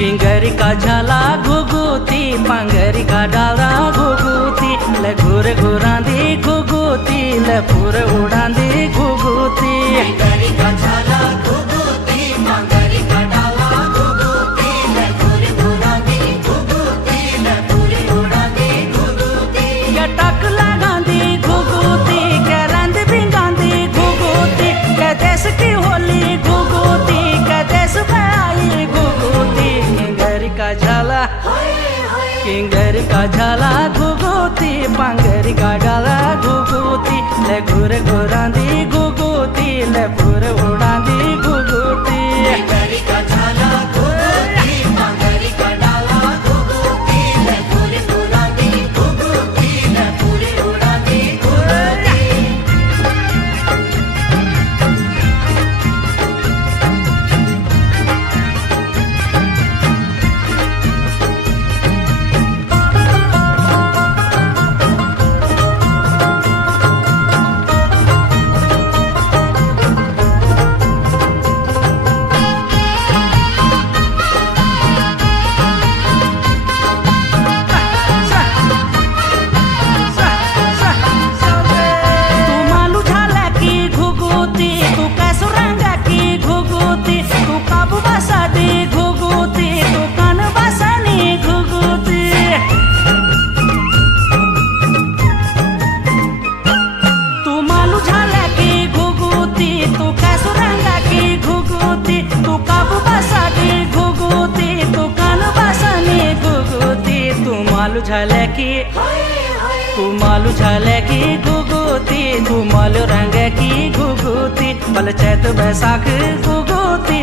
किंगरी का झाला घुगुती पंगरी का डाला घुगुती ले घुर घुरांदी घुगुती ले पूर उड़ांदी घुगुती किंगरी का झाला घुगुती पंगरी का डाला घुगुती ले घुर घुरांदी घुगुती ले पूर उड़ांदी घुगुती के टक लगांदी घुगुती के रंद भिंगांदी घुगुती के देश की होली घुगुती के देश में आई घुगुती किंगरी का झाला किंगरी का झाला घुगुती पंगरी का डाला घुगुती ले घुर घुरांदी घुगुती ले पूर उड़ांदी घुगुती किंगरी का झाला घुगुती पंगरी का डाला घुगुती ले घुर घुरांदी घुगुती ले पूर उड़ांदी घुगुती मालू झाले की घुगुती तू मालू रंग की घुगुती बल चैत बैसाख घुगुती।